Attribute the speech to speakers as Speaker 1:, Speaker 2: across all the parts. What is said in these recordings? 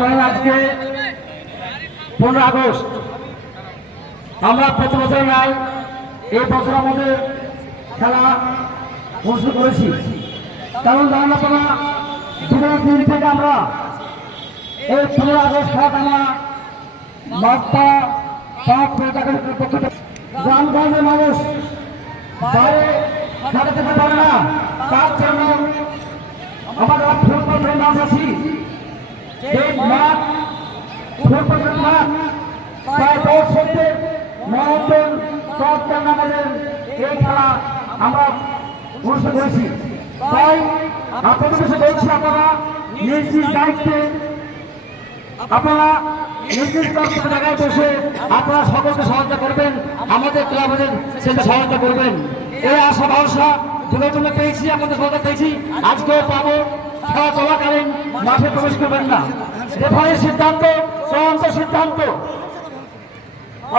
Speaker 1: জানেন আজকে পনেরো আগস্ট। আমরা প্রতি বছর নাই এই বছর আমাদের খেলা অনুষ্ঠিত করেছি। কারণ আপনারা বিগত দিন থেকে আমরা এই পনেরো আগস্ট খেলাটা আমরা পক্ষ থেকে গ্রামগঞ্জের মানুষ বাইরে যেতে পারে না। তার জন্য আমরা ফুটবল নাম আছি। ফুটবলের মাঠ প্রায় সেন্টের মহাজন সরকার আমাদের এই খেলা আমরা অনুষ্ঠিত করেছি তাই আপনাদের কাছে বলছি আপনারা নিজ নিজ জায়গায় বসে আপনারা সকলকে সহায়তা করবেন আমাদের ক্লাবের সেটা সহায়তা করবেন এই আশা, ভরসা জন্য পেয়েছি, আপনাদের সহায়তা পেয়েছি। আজকেও পাবো। খেলা চলাকালীন মাঠে প্রবেশ করবেন না। রেফারির সিদ্ধান্ত চূড়ান্ত সিদ্ধান্ত।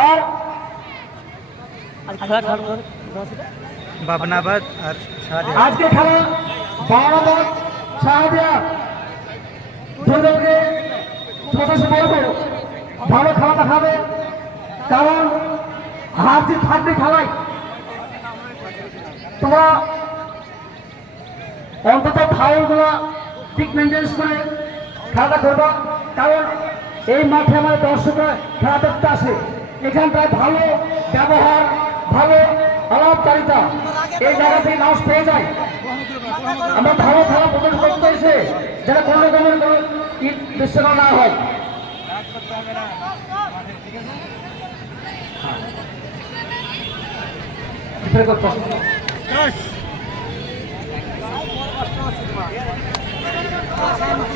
Speaker 1: আর
Speaker 2: বাবনাবাদ আর
Speaker 1: আজকে খেলা বারাবাদ শাহদিয়া দুজনকে প্রকাশে বলব ভালো খেলা দেখাবে। কারণ হার জিত থাকবে খেলায়। তোমরা অন্তত ফাউলগুলো ঠিক মেনটেন্স করে খেলাটা করবা। কারণ এই মাঠে আমার দর্শকরা খেলা দেখতে আসে। এখানটায় ভালো ব্যবহার, ভালো আলাপচারিতা এই জায়গা থেকে লাশ পেয়ে যায়। আমরা ভালো খেলা প্রদর্শন করতে এসে যারা কোনো রকমের কোনো বিশ্বকাপ না হয়।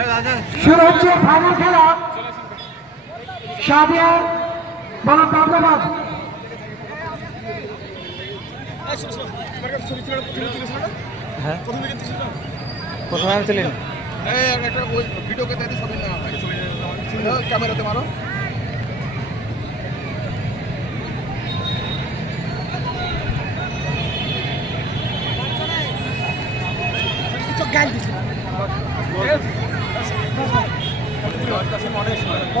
Speaker 1: শুরু হচ্ছে ফাইনাল খেলা। সাদিয়া বনাম বাবলাবাদ
Speaker 2: হ্যাঁ। প্রথমে আমি
Speaker 3: ক্যামেরাতে মারো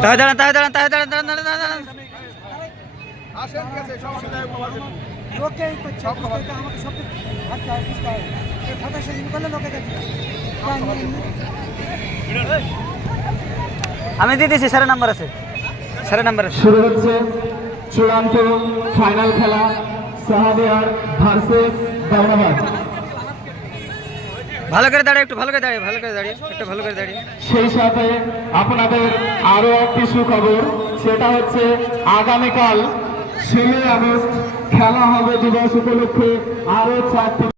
Speaker 2: তাই দাঁড়ান তাই দাঁড়ান দাঁড়ান দাঁড়ান দাঁড়ান দাঁড়ান
Speaker 4: দেখবে
Speaker 2: আমি দিয়ে দিয়েছি স্যারের নাম্বার আছে। স্যারের নাম্বার আছে।
Speaker 1: শুরু হচ্ছে চূড়ান্ত ফাইনাল খেলা সাহাদিয়ার ভার্সেস বাবলাবাদ
Speaker 2: ভালো করে দাঁড়িয়ে একটু ভালো করে দাঁড়িয়ে ভালো করে দাঁড়িয়ে, একটু ভালো করে দাঁড়িয়ে।
Speaker 1: সেই সাথে আপনাদের আরও একটি সুখবর, সেটা হচ্ছে আগামীকাল ষোলোই আগস্ট খেলা হবে দিবস উপলক্ষে আরও চারটি